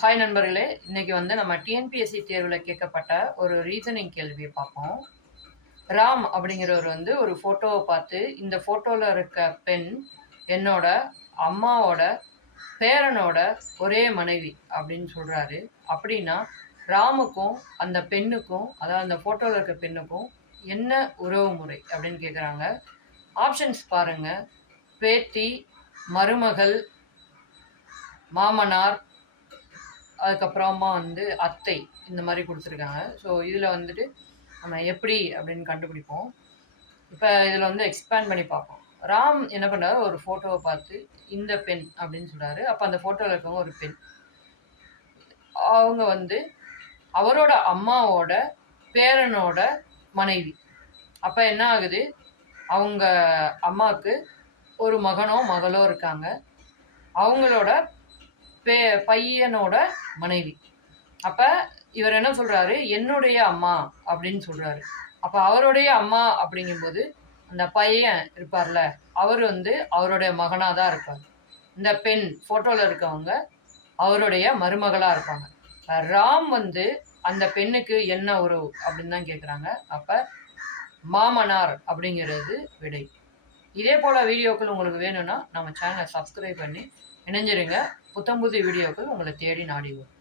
Hi நண்பர்களே, இன்னைக்கு நம்ம டிஎன்பிஎஸ்சி தேர்வில் கேட்கப்பட்ட ஒரு ரீசனிங் கேள்வியை பார்ப்போம். ராம் அப்படிங்கிறவர் ஒரு ஃபோட்டோவை பார்த்து, இந்த ஃபோட்டோவில் இருக்க பெண் என்னோட அம்மாவோட பேரனோட ஒரே மனைவி அப்படின்னு சொல்கிறாரு. அப்படின்னா ராமுக்கும் அந்த பெண்ணுக்கும், அதாவது அந்த ஃபோட்டோவில் இருக்க பெண்ணுக்கும் என்ன உறவு முறை அப்படின்னு கேட்குறாங்க. ஆப்ஷன்ஸ் பாருங்கள். பேத்தி, மருமகள், மாமனார், அதுக்கப்புறமா அத்தை, இந்த மாதிரி கொடுத்துருக்காங்க. ஸோ இதில் நம்ம எப்படி அப்படின்னு கண்டுபிடிப்போம். இப்போ இதில் எக்ஸ்பேண்ட் பண்ணி பார்ப்போம். ராம் என்ன பண்ணுறாரு, ஒரு ஃபோட்டோவை பார்த்து இந்த பெண் அப்படின்னு சொல்கிறாரு. அப்போ அந்த ஃபோட்டோவில் இருக்கவங்க ஒரு பெண். அவங்க அவரோட அம்மாவோட பேரனோட மனைவி. அப்போ என்ன ஆகுது, அவங்க அம்மாவுக்கு ஒரு மகனோ மகளோ இருக்காங்க. அவங்களோட பையனோட மனைவி. அப்போ இவர் என்ன சொல்கிறாரு, என்னுடைய அம்மா அப்படின்னு சொல்கிறாரு. அப்போ அவருடைய அம்மா அப்படிங்கும்போது அந்த பையன் இருப்பார்ல, அவர் அவருடைய மகனாக தான் இருப்பார். இந்த பெண் ஃபோட்டோவில் இருக்கவங்க அவருடைய மருமகளாக இருப்பாங்க. ராம் அந்த பெண்ணுக்கு என்ன உறவு அப்படின்னு தான் கேட்குறாங்க. அப்போ மாமனார் அப்படிங்கிறது விடை. இதே போல் வீடியோக்கள் உங்களுக்கு வேணும்னா நம்ம சேனலை சப்ஸ்கிரைப் பண்ணி இணைஞ்சிருங்க. புத்தம்புது வீடியோக்கள் உங்களை தேடி நாடி வரும்.